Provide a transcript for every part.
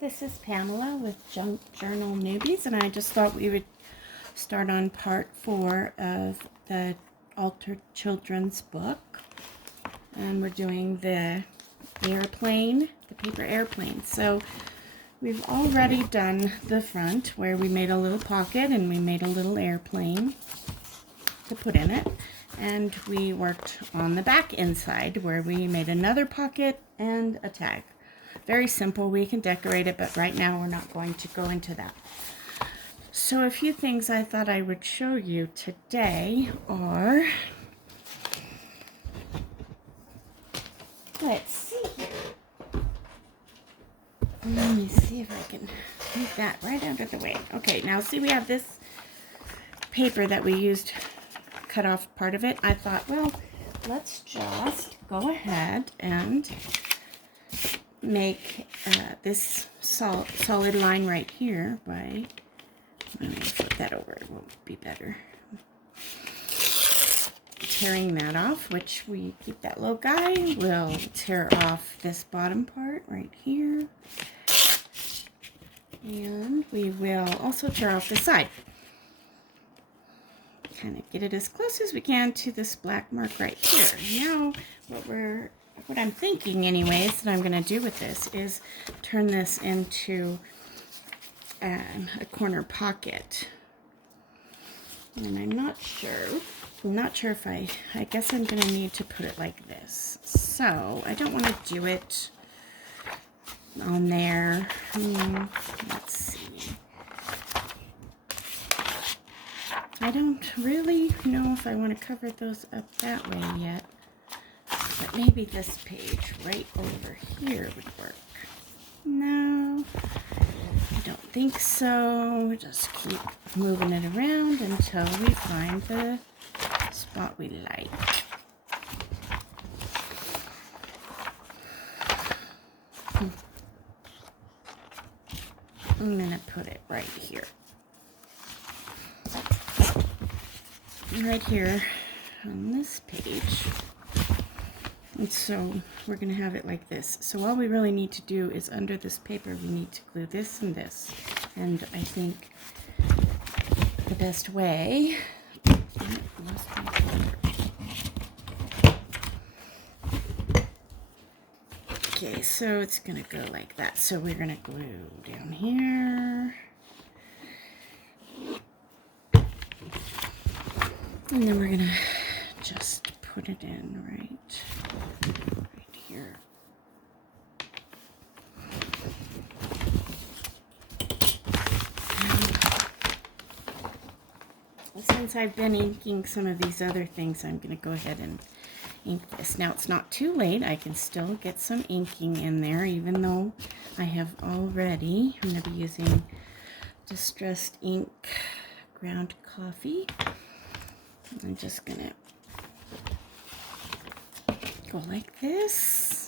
this is Pamela with Junk Journal Newbies, and I just thought we would start on part 4 of the Altered Children's book. And we're doing the airplane, the paper airplane. So we've already done the front where we made a little pocket and we made a little airplane to put in it. And we worked on the back inside where we made another pocket and a tag. Very simple. We can decorate it, but right now we're not going to go into that. So a few things I thought I would show you today are, let's see here. Let me see if I can move that right out of the way. Okay, now see we have this paper that we used, cut off part of it. I thought, well, let's just go ahead and make this solid line right here by, let me flip that over, it will be better. Tearing that off, which we keep that little guy. We'll tear off this bottom part right here. And we will also tear off the side. Kind of get it as close as we can to this black mark right here. Now, what I'm thinking anyways that I'm going to do with this is turn this into a corner pocket. And I'm not sure if I guess I'm going to need to put it like this. So I don't want to do it on there. Let's see. I don't really know if I want to cover those up that way yet. But maybe this page right over here would work. No, I don't think so. We just keep moving it around until we find the spot we like. I'm going to put it right here. Right here on this page. And so we're going to have it like this. So all we really need to do is under this paper we need to glue this and this. And I think the best way, okay, so it's going to go like that. So we're going to glue down here. And then we're going to just put it in right here. Since I've been inking some of these other things, I'm going to go ahead and ink this. Now it's not too late. I can still get some inking in there, even though I have already, I'm going to be using Distressed Ink ground coffee. I'm just going to go like this.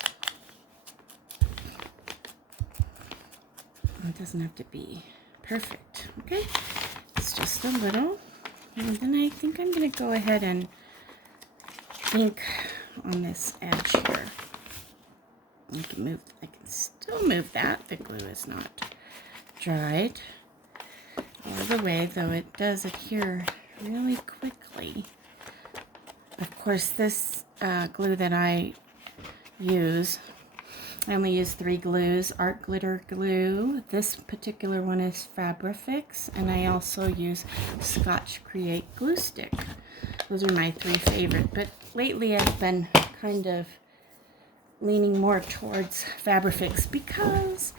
It doesn't have to be perfect, okay? It's just a little. And then I think I'm going to go ahead and ink on this edge here. I can still move that. The glue is not dried all the way, though it does adhere really quickly. Of course, this glue that I use, I only use 3 glues. Art Glitter glue. This particular one is Fabrifix, and I also use Scotch Create glue stick. Those are my 3 favorite, but lately I've been kind of leaning more towards Fabrifix because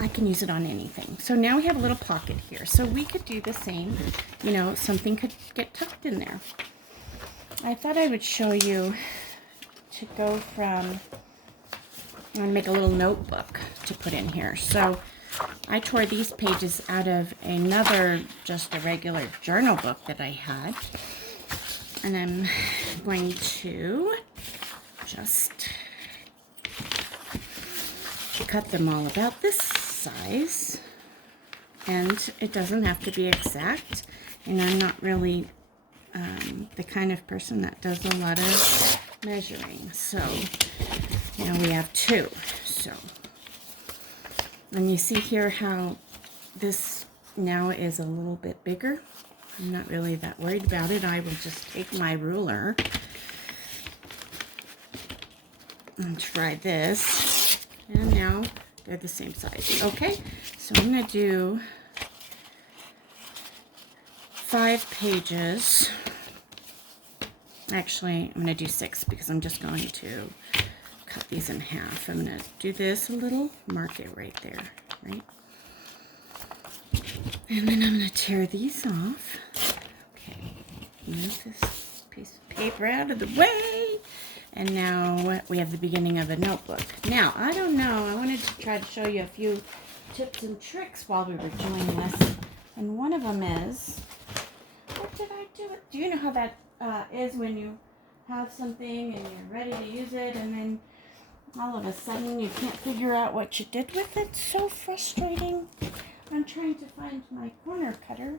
I can use it on anything. So now we have a little pocket here. So we could do the same, you know, something could get tucked in there. I thought I would show you to go from, I'm going to make a little notebook to put in here. So I tore these pages out of another, just a regular journal book that I had. And I'm going to just cut them all about this size. And it doesn't have to be exact. And I'm not really the kind of person that does a lot of measuring. So now we have 2. So And you see here how this now is a little bit bigger. I'm not really that worried about it. I will just take my ruler and try this. And now they're the same size. Okay, so I'm going to do 5 pages. Actually, I'm going to do 6 because I'm just going to cut these in half. I'm going to do this a little, mark it right there, right? And then I'm going to tear these off. Okay, move this piece of paper out of the way. And now we have the beginning of a notebook. Now, I don't know, I wanted to try to show you a few tips and tricks while we were doing this. And one of them is, what did I do? Do you know how that is when you have something and you're ready to use it and then all of a sudden you can't figure out what you did with it? So frustrating. I'm trying to find my corner cutter,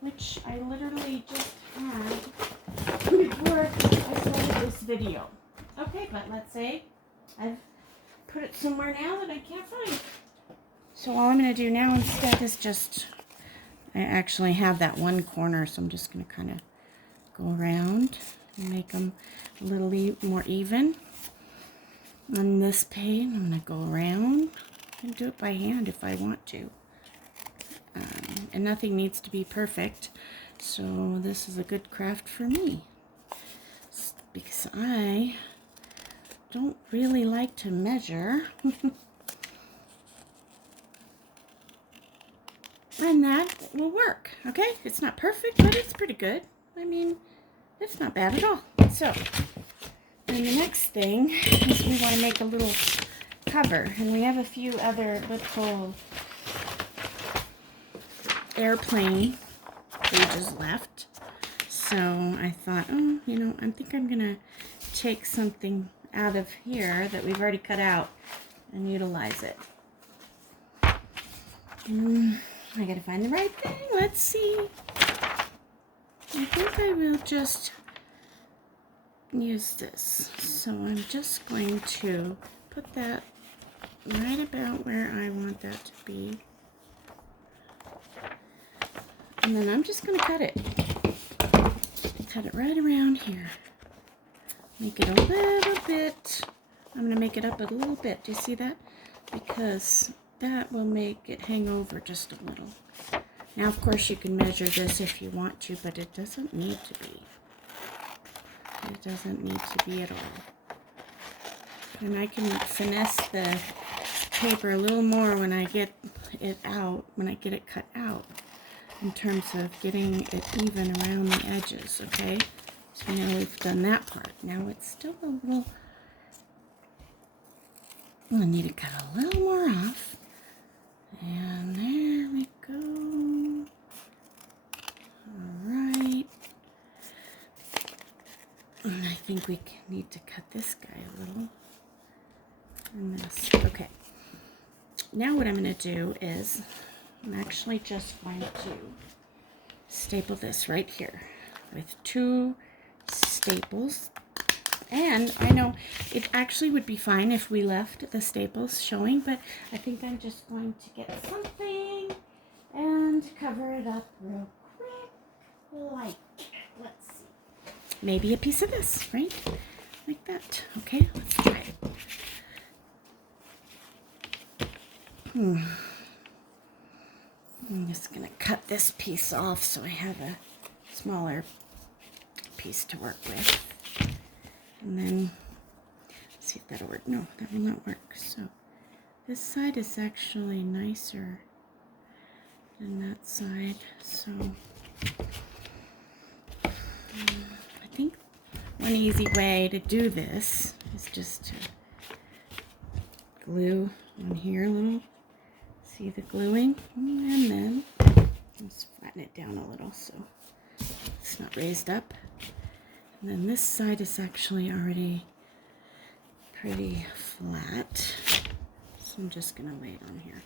which I literally just had before I started this video. Okay, but let's say I've put it somewhere now that I can't find. So all I'm going to do now instead is just, I actually have that one corner, so I'm just going to kind of go around and make them a little more even. On this page, I'm going to go around and do it by hand if I want to. And nothing needs to be perfect, so this is a good craft for me. Because I don't really like to measure. And that will work, okay? It's not perfect, but it's pretty good. I mean, it's not bad at all. So, and the next thing is we want to make a little cover. And we have a few other little airplane pages left. So I thought, oh, you know, I think I'm going to take something out of here that we've already cut out and utilize it. I gotta find the right thing. Let's see. I think I will just use this. So I'm just going to put that right about where I want that to be. And then I'm just going to cut it. Cut it right around here. Make it a little bit. I'm going to make it up a little bit. Do you see that? Because that will make it hang over just a little. Now, of course, you can measure this if you want to, but it doesn't need to be. It doesn't need to be at all. And I can finesse the paper a little more when I get it out, when I get it cut out, in terms of getting it even around the edges, okay? So now we've done that part. Now it's still a little, I need to cut a little more off. And there we go. All right. And I think we need to cut this guy a little. And this. Okay. Now what I'm going to do is I'm actually just going to staple this right here with 2 staples. And I know it actually would be fine if we left the staples showing, but I think I'm just going to get something and cover it up real quick, like, let's see, maybe a piece of this, right? Like that. Okay, let's try it. I'm just going to cut this piece off so I have a smaller piece to work with. And then, let's see if that'll work. No, that will not work. So, this side is actually nicer than that side. So, I think one easy way to do this is just to glue on here a little. See the gluing? And then, just flatten it down a little so it's not raised up. And then this side is actually already pretty flat. So I'm just going to lay it on here.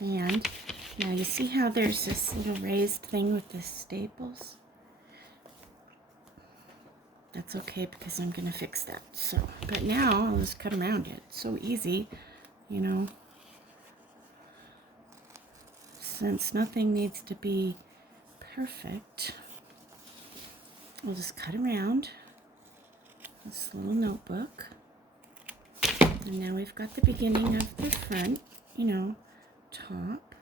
And now you see how there's this little raised thing with the staples? that's okay because I'm going to fix that. So, but now I'll just cut around it. It's so easy, you know. Since nothing needs to be perfect, I'll just cut around this little notebook. And now we've got the beginning of the front, you know, top.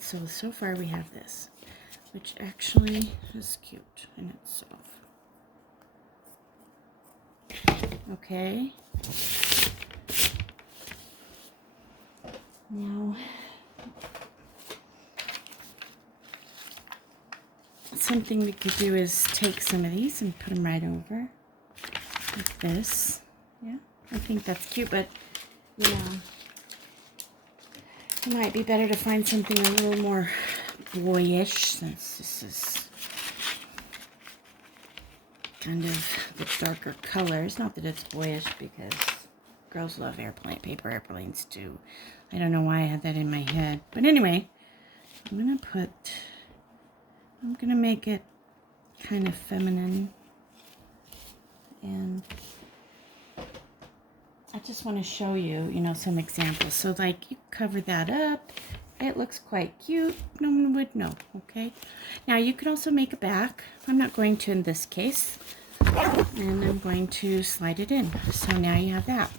So far we have this, which actually is cute in itself. Okay. Now, something we could do is take some of these and put them right over, like this. Yeah, I think that's cute, but yeah, it might be better to find something a little more boyish, since this is kind of the darker colors. Not that it's boyish, because girls love paper airplanes too. I don't know why I had that in my head. But anyway, I'm going to make it kind of feminine. And I just want to show you, you know, some examples. So like you cover that up. It looks quite cute. No one would know, okay? Now you could also make a back. I'm not going to in this case. And I'm going to slide it in. So now you have that.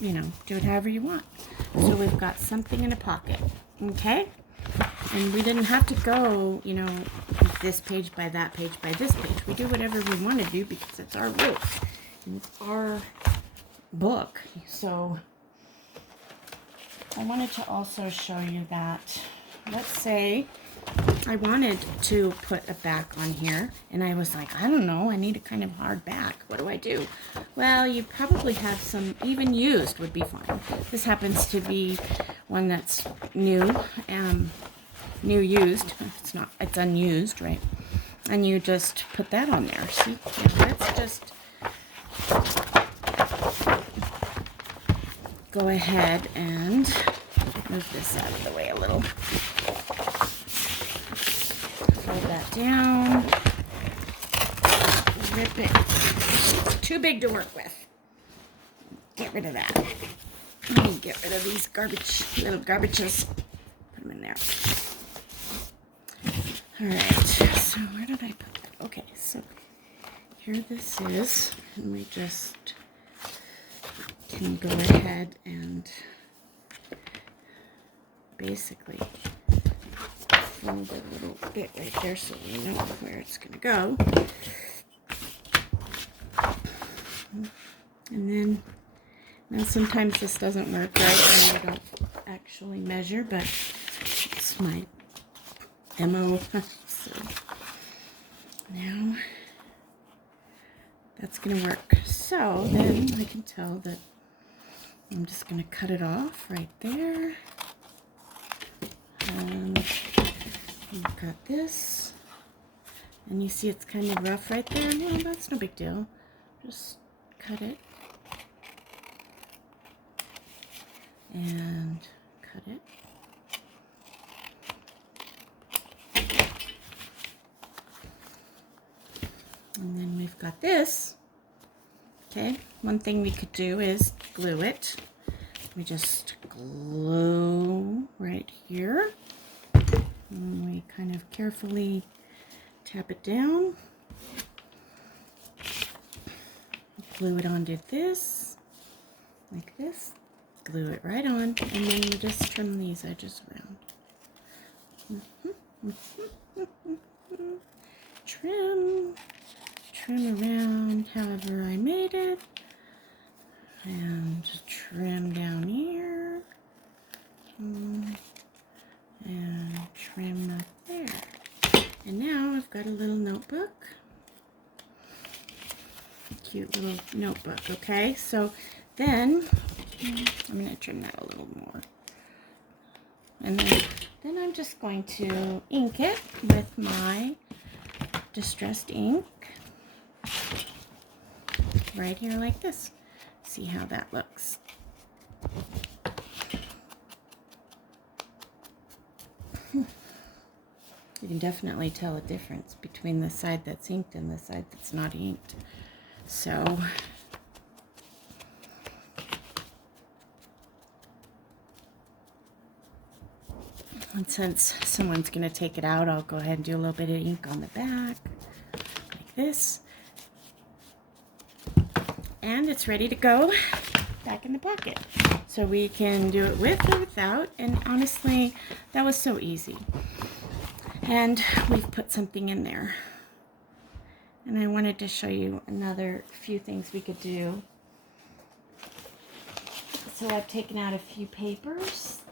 You know, do it however you want. So we've got something in a pocket, okay? And we didn't have to go, you know, this page by that page by this page. We do whatever we want to do because it's our rules. And it's our book. So I wanted to also show you that, let's say I wanted to put a back on here, and I was like, I don't know, I need a kind of hard back. What do I do? Well, you probably have some, even used would be fine. This happens to be one that's new, new used. It's not, it's unused, right? And you just put that on there. See, let's just go ahead and move this out of the way a little. Fold that down. Rip it. It's too big to work with. Get rid of that. Let me get rid of these little garbages. Put them in there. Alright, so where did I put that? Okay, so here this is. And we just can go ahead and basically fold a little bit right there so we know where it's going to go. And then, now sometimes this doesn't work right and I don't actually measure, but it's my MO. So now that's going to work. So then I can tell that I'm just going to cut it off right there. And we've got this. And you see it's kind of rough right there. Well, that's no big deal. Just cut it. And cut it. And then we've got this. Okay, one thing we could do is glue it. We just glue right here. And we kind of carefully tap it down. Glue it onto this, like this. Glue it right on, and then you just trim these edges around. Trim around however I made it, and trim down here, and trim up there. And now I've got a little notebook, cute little notebook. Okay, so then I'm going to trim that a little more, and then I'm just going to ink it with my distressed ink right here like this. See how that looks. It can definitely tell a difference between the side that's inked and the side that's not inked. So and since someone's going to take it out, I'll go ahead and do a little bit of ink on the back, like this. And it's ready to go back in the pocket. So we can do it with or without, and honestly, that was so easy. And we've put something in there. And I wanted to show you another few things we could do. So I've taken out a few papers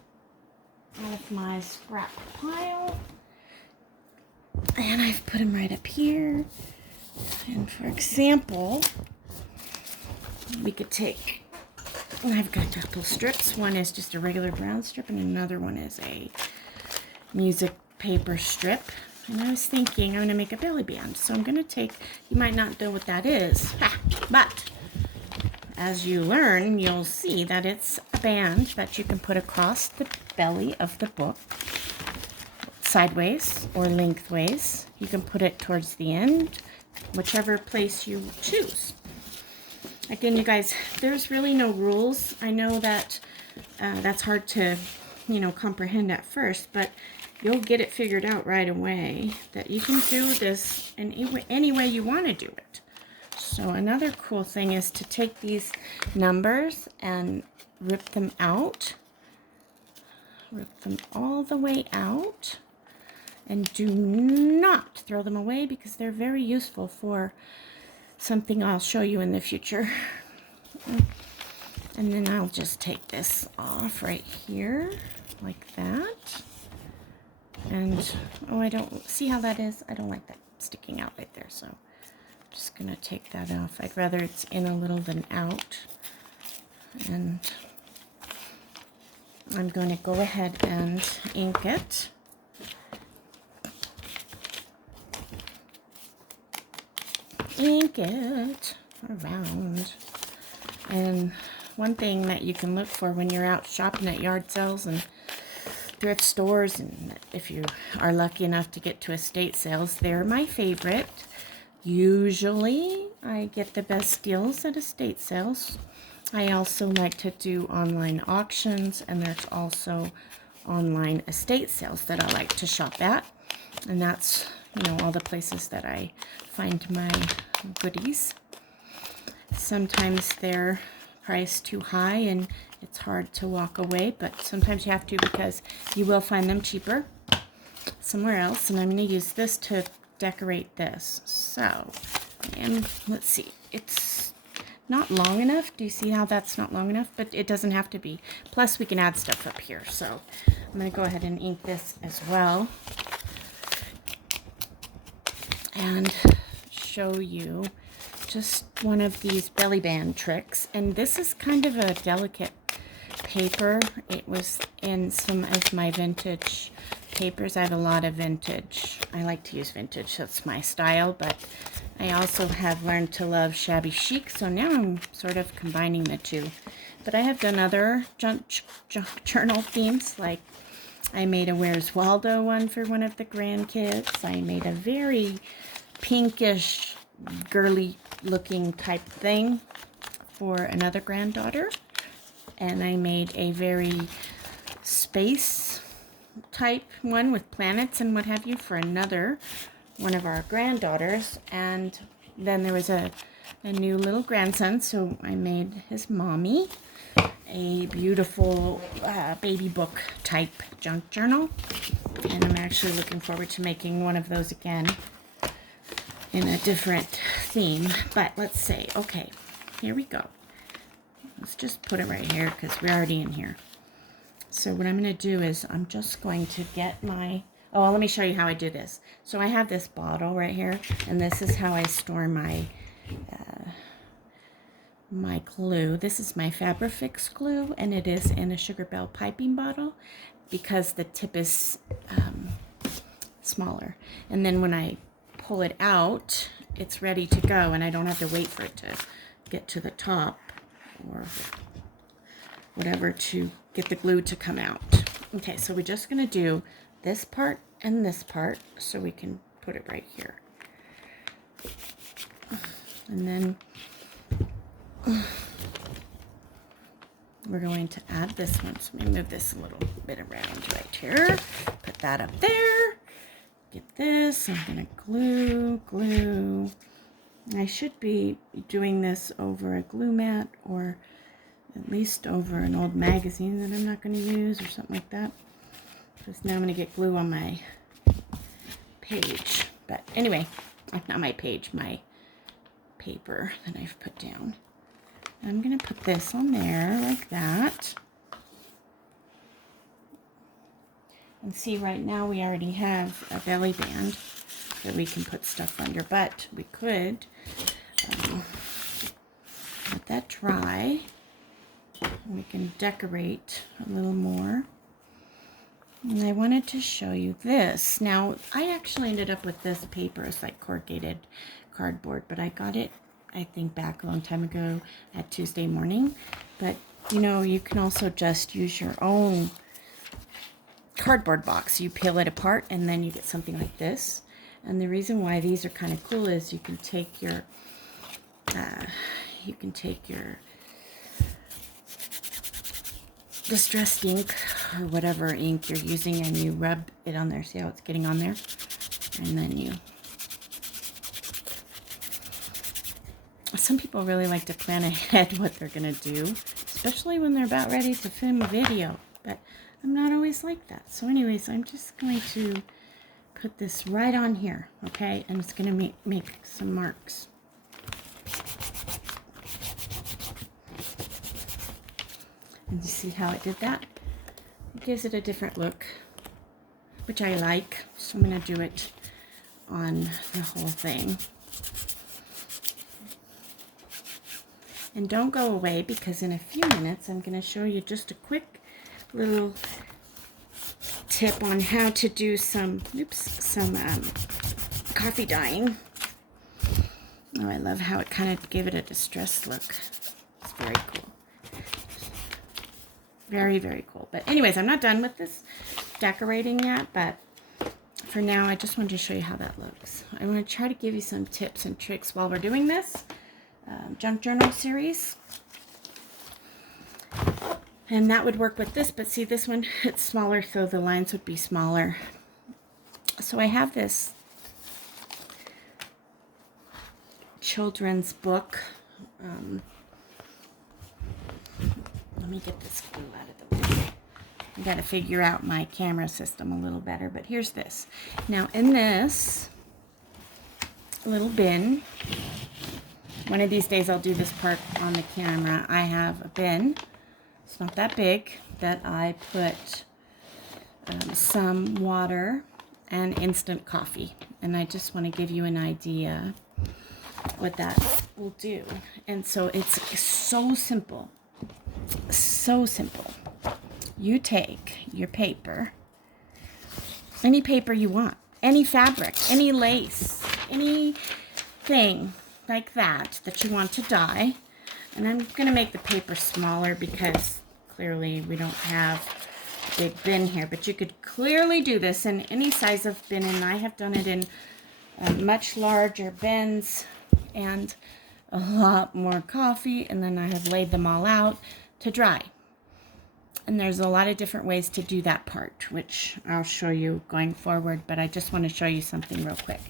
out of my scrap pile, and I've put them right up here. And for example, we could take, I've got a couple strips. One is just a regular brown strip, and another one is a music paper strip. And I was thinking I'm going to make a belly band. So I'm going to take, you might not know what that is, but as you learn, you'll see that it's a band that you can put across the belly of the book, sideways or lengthways. You can put it towards the end, whichever place you choose. Again, you guys, there's really no rules. I know that that's hard to, comprehend at first, but you'll get it figured out right away that you can do this in any way you want to do it. So another cool thing is to take these numbers and rip them out. Rip them all the way out. And do not throw them away because they're very useful for something I'll show you in the future. And then I'll just take this off right here like that. And, oh, I don't see how that is. I don't like that sticking out right there, so I'm just going to take that off. I'd rather it's in a little than out. And I'm going to go ahead and ink it. Ink it around. And one thing that you can look for when you're out shopping at yard sales and thrift stores, and if you are lucky enough to get to estate sales, they're my favorite. Usually I get the best deals at estate sales. I also like to do online auctions, and there's also online estate sales that I like to shop at, and that's all the places that I find my goodies. Sometimes they're priced too high and it's hard to walk away, but sometimes you have to because you will find them cheaper somewhere else. And I'm going to use this to decorate this. So, and let's see, it's not long enough. Do you see how that's not long enough? But it doesn't have to be. Plus we can add stuff up here. So I'm going to go ahead and ink this as well and show you just one of these belly band tricks. And this is kind of a delicate paper. It was in some of my vintage papers. I have a lot of vintage. I like to use vintage. That's my style, but I also have learned to love shabby chic, so now I'm sort of combining the two. But I have done other junk journal themes, like I made a Where's Waldo one for one of the grandkids. I made a very pinkish, girly looking type thing for another granddaughter. And I made a very space type one with planets and what have you for another one of our granddaughters. And then there was a new little grandson, so I made his mommy a beautiful baby book type junk journal. And I'm actually looking forward to making one of those again in a different theme. But let's say, okay, here we go. Let's just put it right here because we're already in here. So what I'm going to do is I'm just going to get my, oh, let me show you how I do this. So I have this bottle right here, and this is how I store my my glue. This is my Fabrifix glue, and it is in a Sugar Bell piping bottle because the tip is smaller. And then when I pull it out, it's ready to go, and I don't have to wait for it to get to the top or whatever to get the glue to come out. Okay, so we're just going to do this part and this part so we can put it right here. And then we're going to add this one. So let me move this a little bit around right here. Put that up there. Get this. I'm going to glue. I should be doing this over a glue mat or at least over an old magazine that I'm not going to use or something like that. Because now I'm going to get glue on my page. But anyway, not my page, my paper that I've put down. I'm going to put this on there like that. And see, right now we already have a belly band that we can put stuff under, but we could let that dry. We can decorate a little more. And I wanted to show you this. Now, I actually ended up with this paper. It's like corrugated cardboard, but I got it, I think, back a long time ago at Tuesday Morning. But, you know, you can also just use your own cardboard box. You peel it apart and then you get something like this. And the reason why these are kind of cool is you can take your distressed ink or whatever ink you're using and you rub it on there. See how it's getting on there? And then you... Some people really like to plan ahead what they're going to do, especially when they're about ready to film a video. But I'm not always like that. So anyways, I'm just going to put this right on here, okay? And it's going to make some marks. And you see how it did that? It gives it a different look, which I like. So I'm going to do it on the whole thing. And don't go away, because in a few minutes I'm going to show you just a quick little tip on how to do some coffee dyeing. Oh, I love how it kind of gave it a distressed look. It's very cool. Very, very cool. But anyways, I'm not done with this decorating yet, but for now I just wanted to show you how that looks. I want to try to give you some tips and tricks while we're doing this junk journal series. And that would work with this, but see, this one, it's smaller, so the lines would be smaller. So I have this children's book. Let me get this glue out of the way. I got to figure out my camera system a little better, but here's this. Now, in this little bin, one of these days I'll do this part on the camera. I have a bin. It's not that big, that I put some water and instant coffee. And I just want to give you an idea what that will do. And so it's so simple. So simple. You take your paper, any paper you want, any fabric, any lace, anything like that you want to dye. And I'm going to make the paper smaller because clearly we don't have a big bin here, but you could clearly do this in any size of bin, and I have done it in much larger bins and a lot more coffee, and then I have laid them all out to dry. And there's a lot of different ways to do that part, which I'll show you going forward, but I just want to show you something real quick.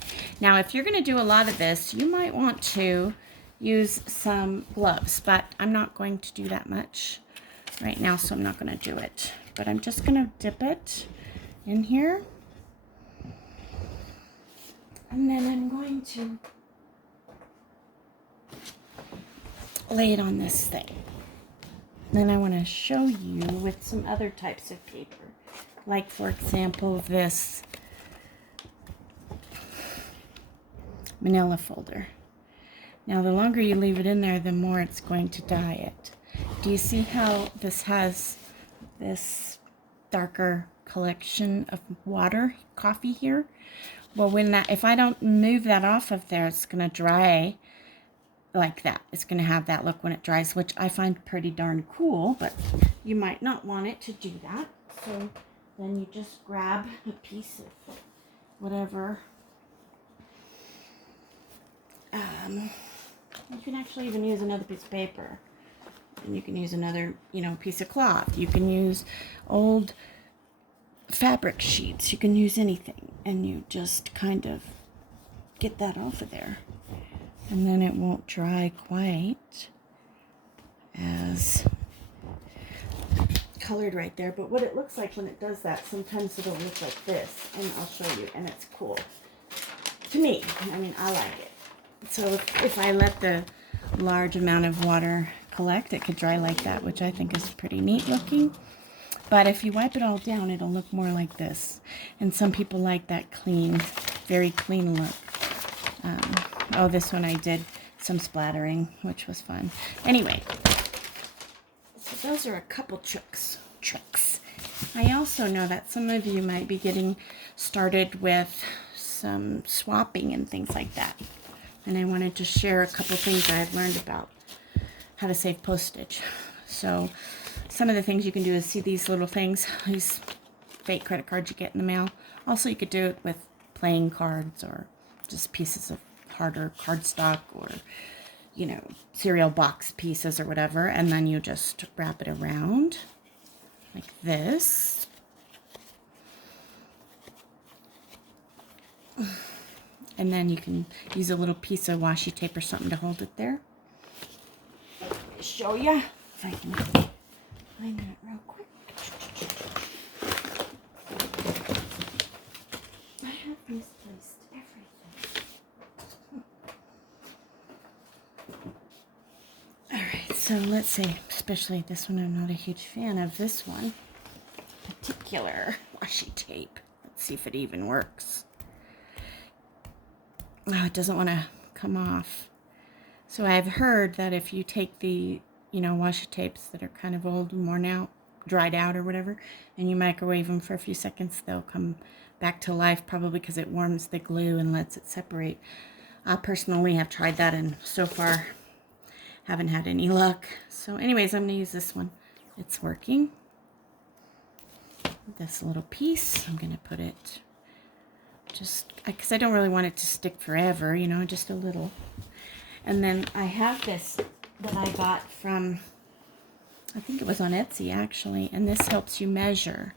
Now, if you're going to do a lot of this, you might want to use some gloves, but I'm not going to do that much right now, so I'm not going to do it. But I'm just going to dip it in here, and then I'm going to lay it on this thing. Then I want to show you with some other types of paper, like for example this manila folder. Now the longer you leave it in there, the more it's going to dye it. Do you see how this has this darker collection of water, coffee here? Well, if I don't move that off of there, it's going to dry like that. It's going to have that look when it dries, which I find pretty darn cool, but you might not want it to do that. So then you just grab a piece of whatever. You can actually even use another piece of paper. And you can use another, piece of cloth. You can use old fabric sheets. You can use anything. And you just kind of get that off of there. And then it won't dry quite as colored right there. But what it looks like when it does that, sometimes it'll look like this. And I'll show you. And it's cool. To me, I like it. So if I let the large amount of water collect, it could dry like that, which I think is pretty neat looking. But if you wipe it all down, it'll look more like this. And some people like that clean, very clean look. This one I did some splattering, which was fun. Anyway, so those are a couple tricks. I also know that some of you might be getting started with some swapping and things like that. And I wanted to share a couple things I've learned about how to save postage. So some of the things you can do is see these little things, these fake credit cards you get in the mail. Also, you could do it with playing cards or just pieces of harder cardstock or, cereal box pieces or whatever. And then you just wrap it around like this. And then you can use a little piece of washi tape or something to hold it there. Let me show you if I can find that real quick. I have misplaced everything. Alright, so let's see. Especially this one, I'm not a huge fan of this one. Particular washi tape. Let's see if it even works. Oh, it doesn't want to come off. So I've heard that if you take the, washi tapes that are kind of old and worn out, dried out or whatever, and you microwave them for a few seconds, they'll come back to life, probably because it warms the glue and lets it separate. I personally have tried that and so far haven't had any luck. So anyways, I'm going to use this one. It's working. This little piece, I'm going to put it just because I don't really want it to stick forever, just a little. And then I have this that I got from, I think it was on Etsy actually, and this helps you measure.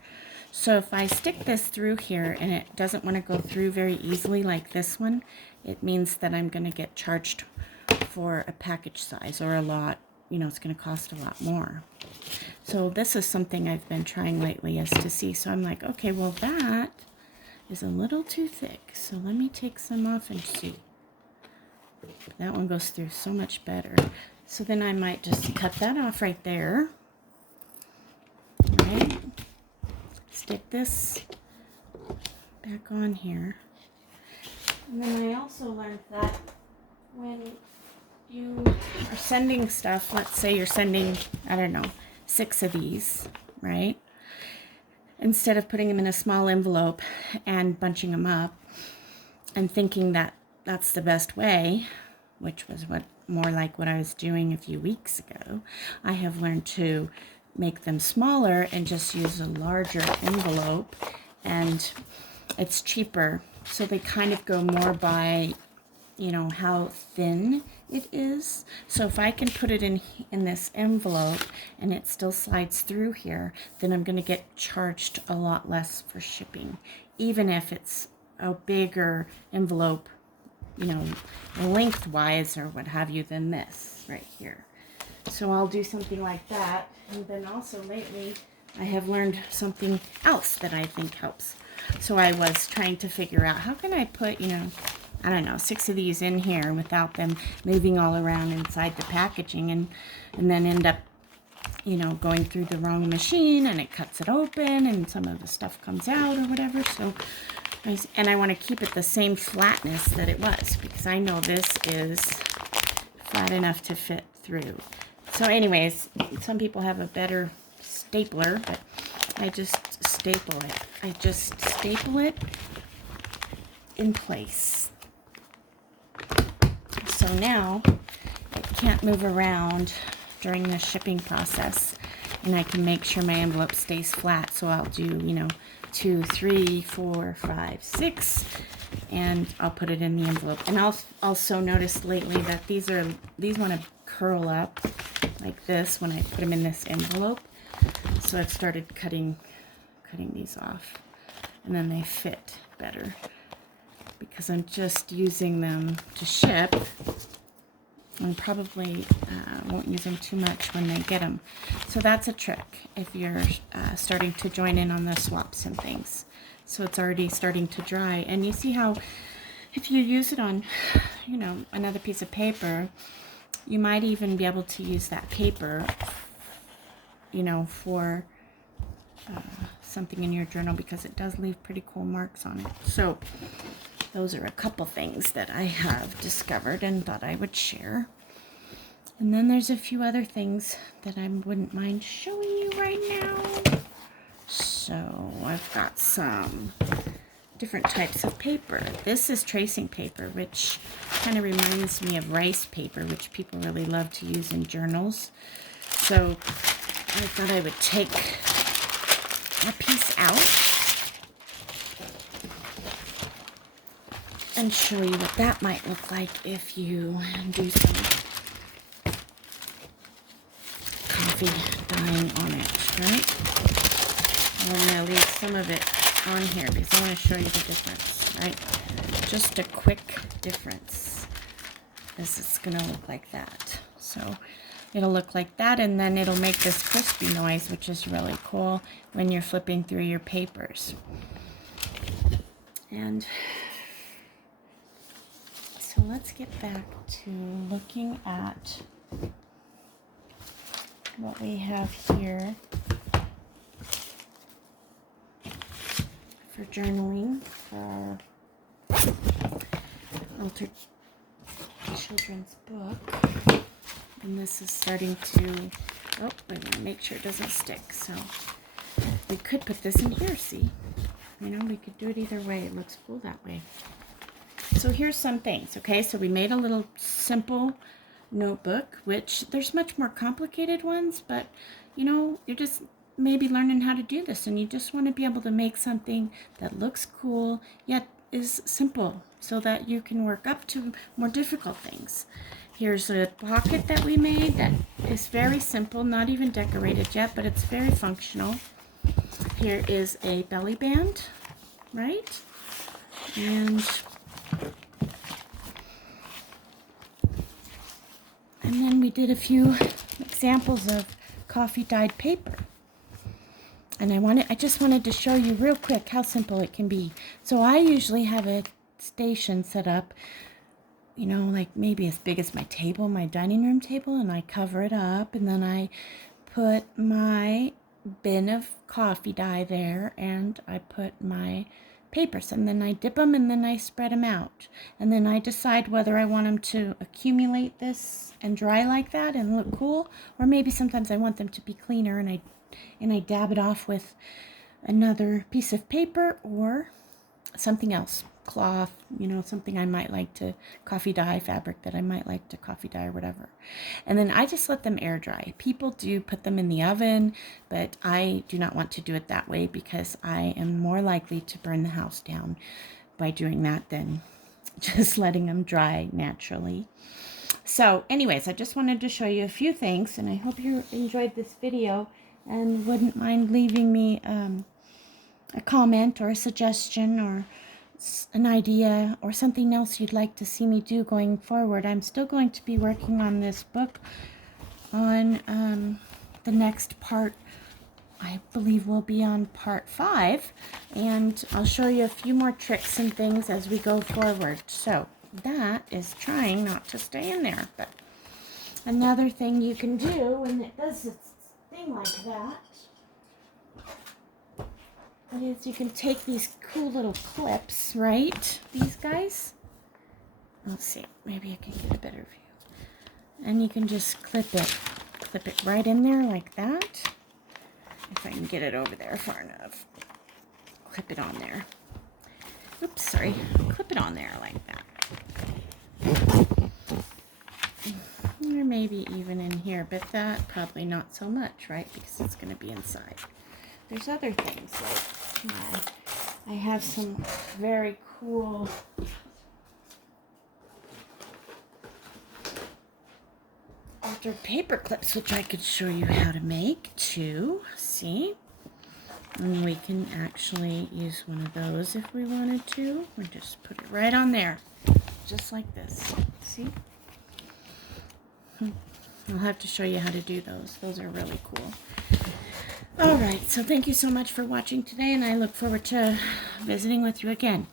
So if I stick this through here and it doesn't want to go through very easily like this one, it means that I'm going to get charged for a package size or a lot, it's going to cost a lot more. So this is something I've been trying lately is to see. So I'm like, okay, well that is a little too thick, so let me take some off and see. That one goes through so much better. So then I might just cut that off right there. Right? Stick this back on here. And then I also learned that when you are sending stuff, let's say you're sending, 6 of these, right? Instead of putting them in a small envelope and bunching them up and thinking that that's the best way, which was more like what I was doing a few weeks ago, I have learned to make them smaller and just use a larger envelope, and it's cheaper. So they kind of go more by, how thin it is. So if I can put it in this envelope and it still slides through here, then I'm going to get charged a lot less for shipping, even if it's a bigger envelope, lengthwise or what have you than this right here. So I'll do something like that. And then also lately I have learned something else that I think helps. So I was trying to figure out how can I put, 6 of these in here without them moving all around inside the packaging and then end up, going through the wrong machine and it cuts it open and some of the stuff comes out or whatever. So, and I want to keep it the same flatness that it was because I know this is flat enough to fit through. So anyways, some people have a better stapler, but I just staple it. I just staple it in place. So now it can't move around during the shipping process, and I can make sure my envelope stays flat. So I'll do, you know, 2, 3, 4, 5, 6, and I'll put it in the envelope. And I'll also noticed lately that these want to curl up like this when I put them in this envelope. So I've started cutting these off, and then they fit better because I'm just using them to ship, and probably won't use them too much when they get them. So that's a trick if you're starting to join in on the swaps and things. So it's already starting to dry, and you see how if you use it on, you know, another piece of paper, you might even be able to use that paper, you know, for something in your journal, because it does leave pretty cool marks on it. So those are a couple things that I have discovered and thought I would share. And then there's a few other things that I wouldn't mind showing you right now. So I've got some different types of paper. This is tracing paper, which kind of reminds me of rice paper, which people really love to use in journals. So I thought I would take a piece out and show you what that might look like if you do some coffee dyeing on it, right? I'm going to leave some of it on here because I want to show you the difference, right? Just a quick difference. This is going to look like that. So it'll look like that, and then it'll make this crispy noise, which is really cool when you're flipping through your papers. And so let's get back to looking at what we have here for journaling for our Altered Children's book. And this is starting to, oh, wait a minute, make sure it doesn't stick. So we could put this in here, see? You know, we could do it either way. It looks cool that way. So here's some things, okay? So we made a little simple notebook, which there's much more complicated ones, but you know, you're just maybe learning how to do this, and you just want to be able to make something that looks cool yet is simple so that you can work up to more difficult things. Here's a pocket that we made that is very simple, not even decorated yet, but it's very functional. Here is a belly band, right? And then we did a few examples of coffee dyed paper. And I just wanted to show you real quick how simple it can be. So I usually have a station set up, you know, like maybe as big as my table, my dining room table, and I cover it up, and then I put my bin of coffee dye there, and I put my papers, and then I dip them, and then I spread them out, and then I decide whether I want them to accumulate this and dry like that and look cool, or maybe sometimes I want them to be cleaner, and I dab it off with another piece of paper or something else, cloth, you know, something I might like to coffee dye, fabric that I might like to coffee dye or whatever. And then I just let them air dry. People do put them in the oven, but I do not want to do it that way because I am more likely to burn the house down by doing that than just letting them dry naturally. So anyways, I just wanted to show you a few things, and I hope you enjoyed this video and wouldn't mind leaving me a comment or a suggestion or an idea or something else you'd like to see me do going forward. I'm still going to be working on this book on the next part. I believe we'll be on part 5, and I'll show you a few more tricks and things as we go forward. So that is trying not to stay in there. But another thing you can do when it does its thing like that is you can take these cool little clips, right? These guys. Let's see, maybe I can get a better view. And you can just clip it right in there like that. If I can get it over there far enough. Clip it on there. Oops, sorry. Clip it on there like that. Or maybe even in here, but that probably not so much, right? Because it's going to be inside. there's other things like I have some very cool altered paper clips, which I could show you how to make too. See? And we can actually use one of those if we wanted to. We just put it right on there, just like this. See? I'll have to show you how to do those. Those are really cool. All right, so thank you so much for watching today, and I look forward to visiting with you again.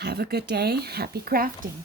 Have a good day. Happy crafting.